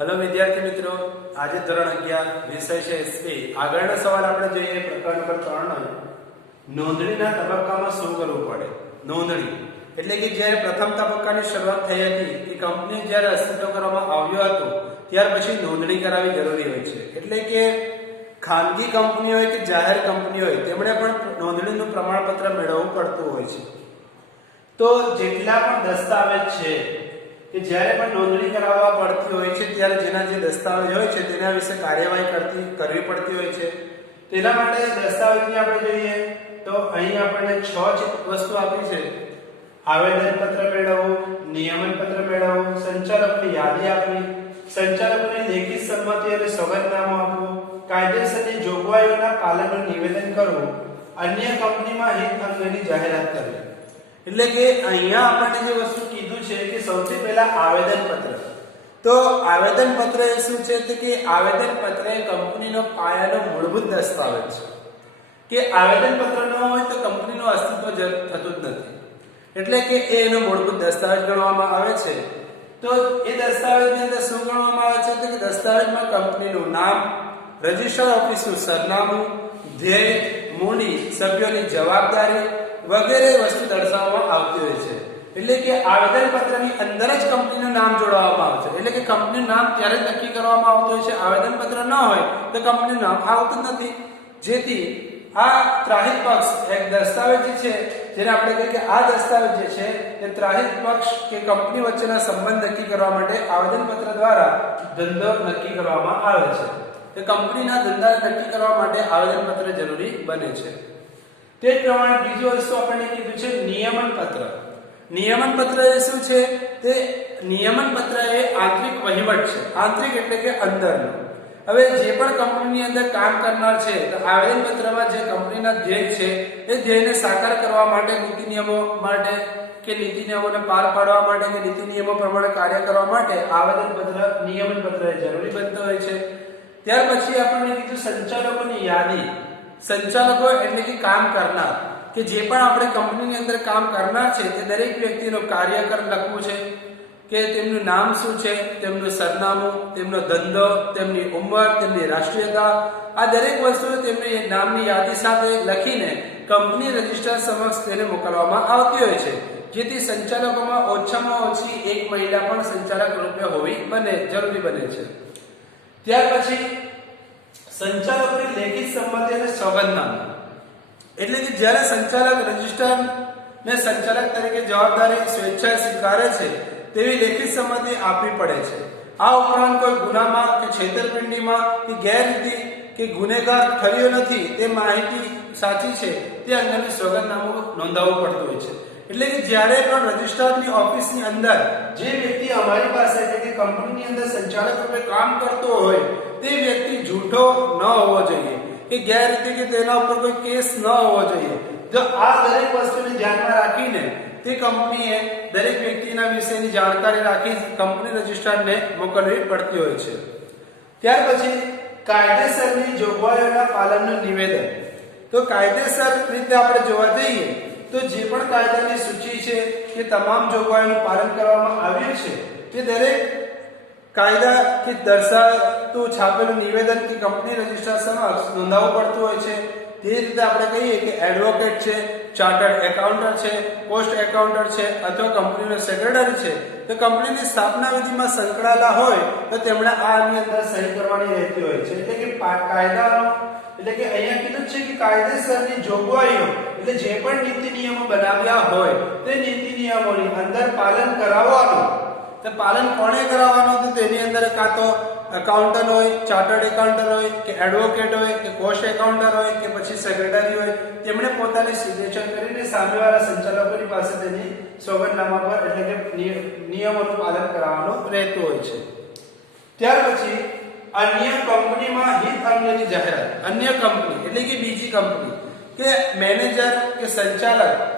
Hello विद्यार्थी मित्रों, आज धोरण 11 विषय છે એસપી। આગળનો સવાલ આપણે જોઈએ પ્રકરણ નંબર 3 નો નોંધણીના તબક્કામાં શું કરવું પડે। નોંધણી એટલે કે જ્યારે પ્રથમ તબક્કાની શરૂઆત થઈ હતી કે કંપની જ્યારે અસ્તિત્વ કરવામાં આવ્યો હતો ત્યાર પછી નોંધણી કરાવવી જરૂરી હોય છે। એટલે કે ખાનગી કંપની હોય કે જાહેર કંપની હોય તેમણે પણ નોંધણીનું પ્રમાણપત્ર મેળવવું પડતું હોય છે। તો જેટલા પણ દસ્તાવેજ છે કે જ્યારે પણ નોંધણી કરાવવા પડતી હોય છે ત્યારે જેના જે દસ્તાવેજ હોય છે તેના વિશે કાર્યવાહી કરવી પડતી હોય છે। તેના માટે દસ્તાવેજની આપણે જોઈએ તો અહીં આપણને 6 વસ્તુ આપી છે। આવેદનપત્ર મેળવવું, નિયમનપત્ર મેળવવું, સંચાલકની યાદી આપવી, સંચાલકોને લેખિત સંમતિ અને સોગંદનામું આપવું, કાયદેસરની જોગવાઈઓના પાલનનું નિવેદન કરવું, અન્ય કંપનીમાં હિત અંગેની જાહેરાત કરવી। એટલે કે અહીંયા આપણને જે વસ્તુ કીધું છે કે સૌથી પહેલા આવેદનપત્ર। તો આવેદનપત્ર એ શું છે તો કે આવેદનપત્ર એ કંપનીનો પાયાનો મૂળભૂત દસ્તાવેજ છે કે આવેદનપત્ર ન હોય તો કંપનીનું અસ્તિત્વ થતું જ નથી। એટલે કે એનો મૂળભૂત દસ્તાવેજ ગણવામાં આવે છે। તો એ દસ્તાવેજની અંદર શું ગણવામાં આવે છે તો કે દસ્તાવેજમાં કંપનીનું નામ, રજિસ્ટર ઓફિસનું સરનામું, ધ્યેય, મૂડી, સભ્યોની જવાબદારી વગેરે વસ્તુ દર્શાવવામાં આવતી હોય છે। એટલે કે આવેદનપત્રની અંદર જ કંપનીનું નામ જોડવામાં આવે છે। એટલે કે કંપનીનું નામ ત્યારે નક્કી કરવામાં આવતું હોય છે। આવેદનપત્ર ન હોય તો કંપનીનું નામ આવતું નથી। જેથી આ ત્રાહિત પક્ષ એક દસ્તાવેજ છે જેને આપણે કહીએ કે આ દસ્તાવેજ જે છે તે ત્રાહિત પક્ષ કે કંપની વચ્ચેના સંબંધ નક્કી કરવા માટે આવેદનપત્ર દ્વારા ધંધો નક્કી કરવામાં આવે છે। તો કંપનીના ધંધા નક્કી કરવા માટે આવેદનપત્ર જરૂરી બને છે। તે જ પ્રમાણે બીજી વસ્તુ આપણને કીધું છે નિયમનપત્ર। નિયમનપત્ર એ શું છે તે નિયમનપત્ર એ આંતરિક વહીવટ છે। આંતરિક એટલે કે અંદરનો। હવે જે પણ કંપનીની અંદર કામ કરનાર છે તો આવેદનપત્રમાં જે કંપનીના ધ્યેય છે એ ધ્યેયને સાકાર કરવા માટે નીતિ નિયમો માટે કે નીતિ નિયમોને પાર પાડવા માટે કે નીતિ નિયમો પ્રમાણે કાર્ય કરવા માટે આવેદનપત્ર નિયમનપત્ર એ જરૂરી બનતું હોય છે। ત્યાર પછી આપણને કીધું સંચાલકોની યાદી। સંચાલકો એટલે કે કામ કરનાર કે જે પણ આપણે કંપનીની અંદર કામ કરનાર છે તે દરેક વ્યક્તિનો કાર્યક્રમ લખવું છે કે તેમનું નામ શું છે, તેમનું સરનામું, તેમનો ધંધો, તેમની ઉંમર, તેમની રાષ્ટ્રીયતા, આ દરેક વસ્તુ તેમની નામની યાદી સાથે લખીને કંપની રજિસ્ટર સમક્ષ તેને મોકલવામાં આવતી હોય છે। જેથી સંચાલકોમાં ઓછામાં ઓછી એક મહિલા પણ સંચાલક રૂપે હોવી જરૂરી બને છે। ત્યાર પછી સંચાલકોની લેખિત સંમતિ અને સોગંદનામું। એટલે કે જ્યારે સંચાલક રજિસ્ટર ને સંચાલક તરીકે જવાબદારી સ્વેચ્છાએ સ્વીકારે છે તેવી લેખિત સંમતિ આપવી પડે છે। આ ઉપરાંત કોઈ ગુનામાં કે છેતરપિંડીમાં કે ગેરરીતિ કે ગુનેગાર ઠર્યો નથી તે માહિતી સાચી છે તે અંગેનું સોગંદનામું નોંધાવવું પડતું હોય છે। એટલે કે જ્યારે પણ રજિસ્ટ્રારની ઓફિસની અંદર જે વ્યક્તિ અમારી પાસે એટલે કે કંપનીની અંદર સંચાલક રૂપે કામ કરતો હોય તે વ્યક્તિ જૂઠો ન હોવો જોઈએ કે ગેરરીતિ કે તેના ઉપર કોઈ કેસ ન હોવો જોઈએ। જો આ દરેક વસ્તુને ધ્યાનમાં રાખીને તે કંપનીએ દરેક વ્યક્તિના વિશેની જાણકારી રાખી કંપની રજિસ્ટ્રારને મોકલવી પડતી હોય છે। ત્યાર પછી કાયદેસરની જોગવાઈઓના પાલનનું નિવેદન। તો કાયદેસર રીતે આપણે જોવા જઈએ તો જે પણ કાયદાની સૂચિ છે કે તમામ જોગવાઈઓનું પાલન કરવામાં આવ્યું છે તે દરેક કાયદા કે દર્શાવતું છાપેલું નિવેદન કે કંપની રજિસ્ટર સમક્ષ નોંધાવવું પડતું હોય છે। તે રીતે આપણે કહીએ કે એડવોકેટ છે, ચાર્ટર્ડ એકાઉન્ટન્ટ છે, પોસ્ટ એકાઉન્ટન્ટ છે અથવા કંપનીનો સેક્રેટરી છે તો કંપનીની સ્થાપના વિધિમાં સંકળાયેલા હોય તો તેમણે આની અંદર સહી કરવાની રહેતી હોય છે। એટલે કે કાયદાનો એટલે કે અહીંયા કીધું છે કે કાયદેસરની જોગવાઈઓ એટલે જે પણ નીતિ નિયમો બનાવ્યા હોય તે નીતિ નિયમોની અંદર પાલન કરાવવાનું। તો પાલન કોણે કરાવવાનું તો તેની અંદર કાં તો એકાઉન્ટન્ટ હોય, ચાર્ટર્ડ એકાઉન્ટન્ટ હોય કે એડવોકેટ હોય કે કોસ્ટ એકાઉન્ટન્ટ હોય કે પછી સેક્રેટરી હોય તેમણે પોતાની સિગ્નેચર કરીને સામેવાળા સંચાલકોની પાસે તેની સોગંદનામા પર એટલે કે નિયમોનું પાલન કરાવવાનું રહેતું હોય છે। ત્યાર પછી અન્ય કંપનીમાં હિત અંગેની જાહેરાત। અન્ય કંપની એટલે કે બીજી કંપની કે મેનેજર કે સંચાલક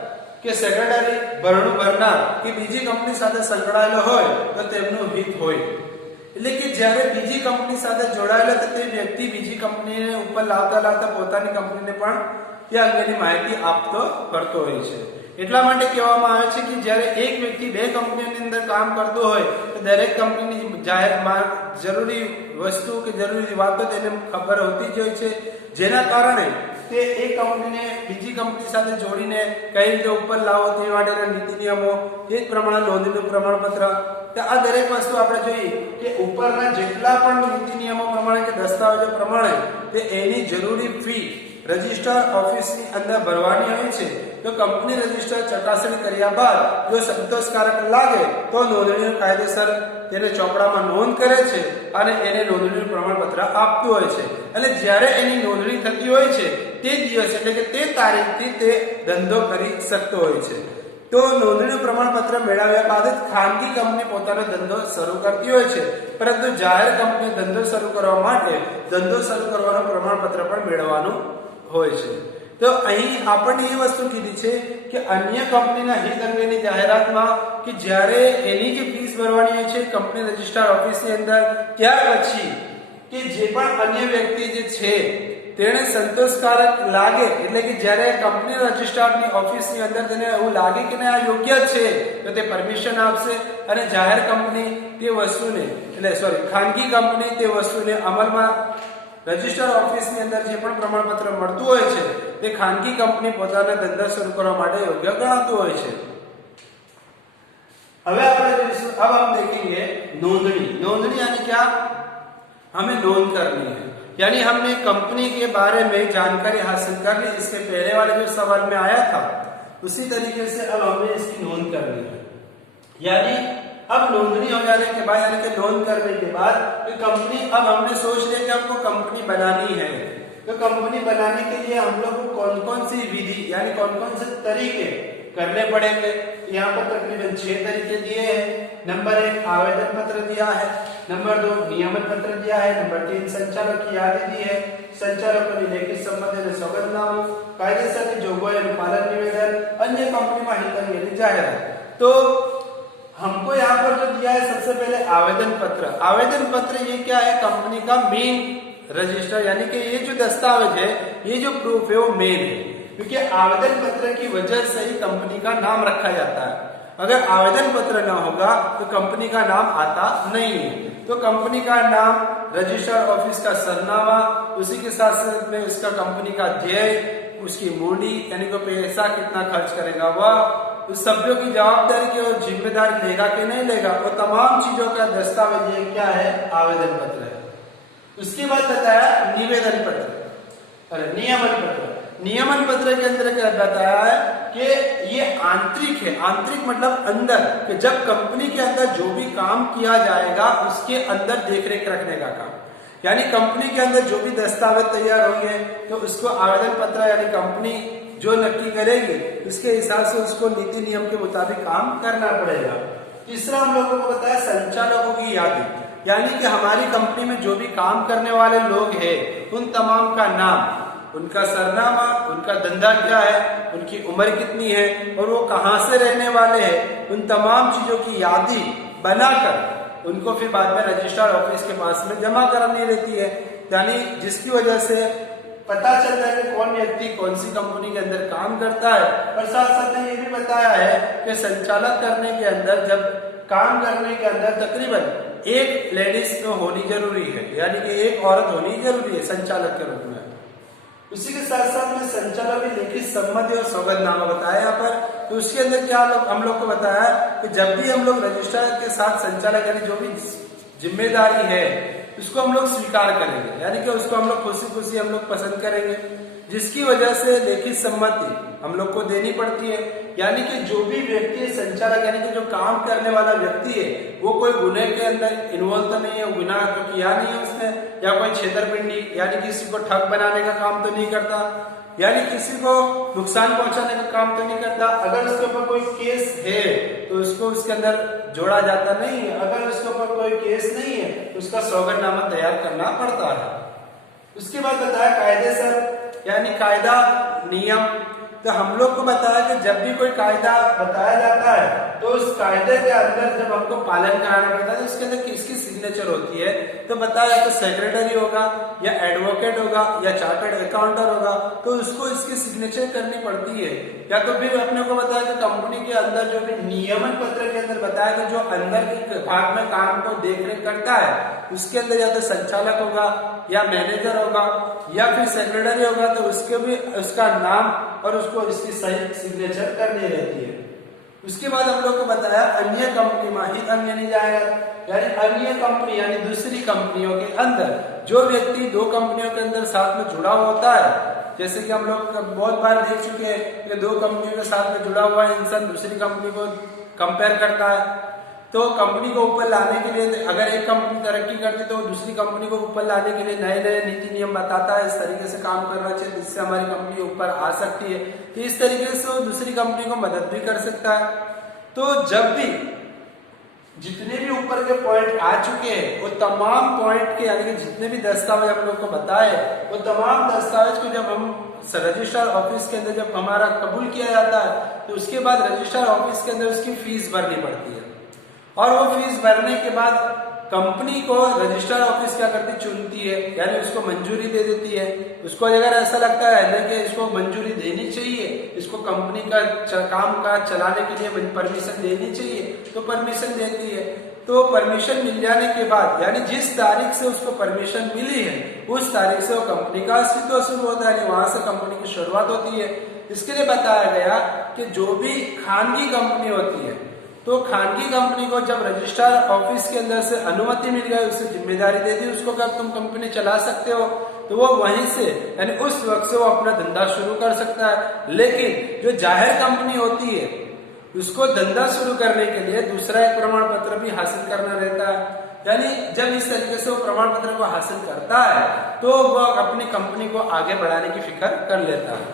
કે સેક્રેટરી ભરણું ભરનાર કે બીજી કંપની સાથે સંકળાયેલો હોય તો તેમનું હિત હોય। એટલે કે જ્યારે બીજી કંપની સાથે જોડાયેલો તો તે વ્યક્તિ બીજી કંપનીને ઉપર લાવતા પોતાની કંપનીને પણ તે અંગેની માહિતી આપતો કરતો હોય છે। એટલા માટે કહેવામાં આવે છે કે જ્યારે એક વ્યક્તિ બે કંપનીઓની અંદર કામ કરતો હોય તો દરેક કંપનીની જાહેર જરૂરી વસ્તુ કે જરૂરી વાતો તેને ખબર હોતી જ હોય છે, જેના કારણે તે એક કંપનીને બીજી કંપની સાથે જોડીને કઈ રીતે ઉપર લાવો તે માટેના નીતિ નિયમો, તે જ પ્રમાણે નોંધણીનું પ્રમાણપત્ર, આ દરેક વસ્તુ આપણે જોઈએ કે ઉપરના જેટલા પણ નીતિ નિયમો પ્રમાણે કે દસ્તાવેજો પ્રમાણે તે એની જરૂરી ફી રજિસ્ટર ઓફિસની અંદર ભરવાની હોય છે. તો કંપની રજિસ્ટર ચકાસણી કર્યા બાદ જો સંતોષકારક લાગે તો નોંધણીનું કાયદેસર તેને ચોપડામાં નોંધ કરે છે અને એને નોંધણીનું પ્રમાણપત્ર આપતું હોય છે. અને જ્યારે એની નોંધણી થતી હોય છે તે દિવસ એટલે કે તે તારીખથી તે ધંધો કરી શકતો હોય છે. તો નોંધણીનું પ્રમાણપત્ર મેળવ્યા બાદ જ ખાનગી કંપની પોતાનો ધંધો શરૂ કરતી હોય છે, પરંતુ જાહેર કંપની ધંધો શરૂ કરવા માટે ધંધો શરૂ કરવાનું પ્રમાણપત્ર પણ મેળવવાનું હોય છે. તો અહીં આપણને એ વસ્તુ કીધી છે કે અન્ય કંપનીના હિત અંગેની જાહેરાતમાં કે જ્યારે એની જે ફીસ ભરવાની હોય છે કંપની રજિસ્ટ્રાર ઓફિસની અંદર, ત્યાર પછી કે જે પણ અન્ય વ્યક્તિ જે છે તેને સંતોષકારક લાગે એટલે કે જ્યારે કંપની રજિસ્ટ્રારની ઓફિસની અંદર તેને એવું લાગે કે આ યોગ્ય છે તો તે પરમિશન આપશે અને જાહેર કંપની તે વસ્તુને ખાનગી કંપની તે વસ્તુને અમલમાં રજિસ્ટર ઓફિસની અંદર જે પણ પ્રમાણપત્ર મળતું હોય છે તે ખાનગી કંપની પોતાના ધંધા શરૂ કરવા માટે યોગ્ય ગણાતું હોય છે. હવે આપણે જોઈશું, अब हम देखेंगे नोंदनी. नोंदनी यानी क्या? हमें नोंद करनी है, यानी हमने कंपनी के बारे में जानकारी हासिल कर ली. इसके पहले वाले जो सवाल में आया था उसी तरीके से अब हमें इसकी नोंद करनी है. यानी अब नोंदनी हो जाने के बाद यानी कि नोंद करने के बाद कंपनी, अब हमने सोच लिया कि हमको कंपनी बनानी है. तो कंपनी बनाने के लिए हम लोग को कौन कौन सी विधि यानी कौन कौन से तरीके करने पड़ेंगे. यहाँ पर तकरीबन 6 तरीके दिए हैं. नंबर 1 आवेदन पत्र दिया है, नंबर 2 नियमन पत्र दिया है, नंबर 3 संचालक की यादी दी है, संचालकोની લેખિત સંમતિ અને સોગંદનામું, કાયદેસરની જોગવાઈઓનું પાલન નિવેદન, અન્ય કંપનીમાં હિત અંગેની જાહેરાત. तो हमको यहाँ पर जो दिया है सबसे पहले आवेदन पत्र. आवेदन पत्र ये क्या है? कंपनी का मेन रजिस्टर, यानी कि ये जो दस्तावेज है, ये जो प्रूफ है वो मेन है, क्योंकि आवेदन पत्र की वजह से ही कंपनी का नाम रखा जाता है. अगर आवेदन पत्र न होगा तो कंपनी का नाम आता नहीं है. तो कंपनी का नाम, रजिस्टर ऑफिस का सरनामा, उसी के साथ साथ में उसका कंपनी का ध्येय, उसकी मूडी यानी कि पैसा कितना खर्च करेगा वह, उस सभ्यों की जवाबदारी की और जिम्मेदारी लेगा कि नहीं लेगा, वो तमाम चीजों का दस्तावेज ये क्या है? आवेदन पत्र है. उसके बाद बताया निवेदन पत्र, अरे नियमन पत्र. नियमन पत्र के अंदर क्या बताया है कि ये आंतरिक है. आंतरिक मतलब अंदर, कि जब कंपनी के अंदर जो भी काम किया जाएगा उसके अंदर देखरेख रखने का काम, यानी कंपनी के अंदर जो भी दस्तावेज तैयार होंगे तो उसको आवेदन पत्र यानी कंपनी जो नक्की करेगी उसके हिसाब से उसको नीति नियम के मुताबिक काम करना पड़ेगा. तीसरा हम लोगों को बताया संचालकों की यादी, यानी कि हमारी कंपनी में जो भी काम करने वाले लोग हैं उन तमाम का नाम, उनका सरनामा, उनका धंधा क्या है, उनकी उम्र कितनी है और वो कहाँ से रहने वाले हैं, उन तमाम चीजों की यादी बनाकर उनको फिर बाद में रजिस्ट्रार ऑफिस के पास में जमा करानी रहती है. यानी जिसकी वजह से पता चलता है कि कौन व्यक्ति कौन सी कंपनी के अंदर काम करता है. और साथ साथ में ये भी बताया है कि संचालक करने के अंदर, जब काम करने के अंदर तकरीबन एक लेडीज तो होनी जरूरी है, यानी कि एक औरत होनी जरूरी है संचालक के रूप में. उसी के साथ साथ में संचालक की लिखित सम्मति और सौगंधनामा बताया यहाँ पर. तो उसके अंदर क्या हम लोग को बताया कि जब भी हम लोग रजिस्ट्रार के साथ संचालक यानी जो भी जिम्मेदारी है उसको हम लोग स्वीकार करेंगे, यानी कि उसको हम लोग खुशी खुशी हम लोग पसंद करेंगे, जिसकी वजह से लिखित सम्मति हम लोग को देनी पड़ती है. यानी कि जो भी व्यक्ति संचालक यानी कि जो काम करने वाला व्यक्ति है वो कोई गुने के अंदर इन्वॉल्व तो नहीं है, गुनाह तो किया नहीं है उसने, या कोई छेतरपिंडी यानी किसी को ठग बनाने का काम तो नहीं करता, यानी किसी को नुकसान पहुंचाने का काम तो नहीं करता. अगर उसके ऊपर कोई केस है तो उसको उसके अंदर जोड़ा जाता नहीं है. अगर उसके ऊपर कोई केस नहीं है तो उसका सौगंधनामा तैयार करना पड़ता है. उसके बाद बताया कायदेसर, यानी कायदा, नियम, तो हम लोग को बताया कि जब भी कोई कायदा बताया जाता है तो उस कायदे के अंदर जब हमको पालन कराना पड़ता है तो उसके अंदर किसकी सिग्नेचर होती है, तो बताया तो सेक्रेटरी होगा या एडवोकेट होगा या चार्टर्ड अकाउंटर होगा, तो उसको इसकी सिग्नेचर करनी पड़ती है। या तो फिर अपने को बताया कि कंपनी के अंदर जो भी नियमन पत्र के अंदर बताया कि जो अंदर के भाग में काम को देख रेख करता है उसके अंदर या तो संचालक होगा या मैनेजर होगा या फिर सेक्रेटरी होगा, तो उसके भी उसका नाम और उसको इसकी सही सिग्नेचर करनी रहती है। उसके बाद हम लोग को बताया अन्य कंपनी में ही अन्य नहीं जाएगा, यानी अन्य कंपनी यानी दूसरी कंपनियों के अंदर जो व्यक्ति दो कंपनियों के अंदर साथ में जुड़ा होता है, जैसे कि हम लोग बहुत बार देख चुके हैं कि दो कंपनियों के साथ में जुड़ा हुआ इंसान दूसरी कंपनी को कंपेयर करता है, तो कंपनी को ऊपर लाने के लिए अगर एक कंपनी तरक्की करती है तो दूसरी कंपनी को ऊपर लाने के लिए नए नए नीति नियम बताता है, इस तरीके से काम करना चाहिए जिससे हमारी कंपनी ऊपर आ सकती है। तो इस तरीके से वो दूसरी कंपनी को मदद भी कर सकता है। तो जब भी जितने भी ऊपर के पॉइंट आ चुके हैं वो तमाम पॉइंट के यानी कि जितने भी दस्तावेज हम लोग को बताए वो तमाम दस्तावेज को जब हम रजिस्ट्रार ऑफिस के अंदर जब हमारा कबूल किया जाता है तो उसके बाद रजिस्ट्रार ऑफिस के अंदर उसकी फीस भरनी पड़ती है, और वो फीस भरने के बाद कंपनी को रजिस्ट्रार ऑफिस क्या करती चुनती है, यानी उसको मंजूरी दे देती है। उसको अगर ऐसा लगता है ना कि इसको मंजूरी देनी चाहिए, इसको कंपनी का काम काज चलाने के लिए परमिशन देनी चाहिए, तो परमिशन देती है। तो परमिशन मिल जाने के बाद यानी जिस तारीख से उसको परमिशन मिली है उस तारीख से वो कंपनी का अस्तित्व शुरू होता है, वहां से कंपनी की शुरुआत होती है। इसके लिए बताया गया कि जो भी खानगी कंपनी होती है तो खानगी कंपनी को जब रजिस्ट्रार ऑफिस के अंदर से अनुमति मिल गई, उससे जिम्मेदारी दे दी उसको कि तुम कंपनी चला सकते हो, तो वो वहीं से यानी उस वक्त से वो अपना धंधा शुरू कर सकता है। लेकिन जो जाहिर कंपनी होती है उसको धंधा शुरू करने के लिए दूसरा एक प्रमाण पत्र भी हासिल करना रहता है, यानी जब इस तरीके से वो प्रमाण पत्र को हासिल करता है तो वो अपनी कंपनी को आगे बढ़ाने की फिक्र कर लेता है।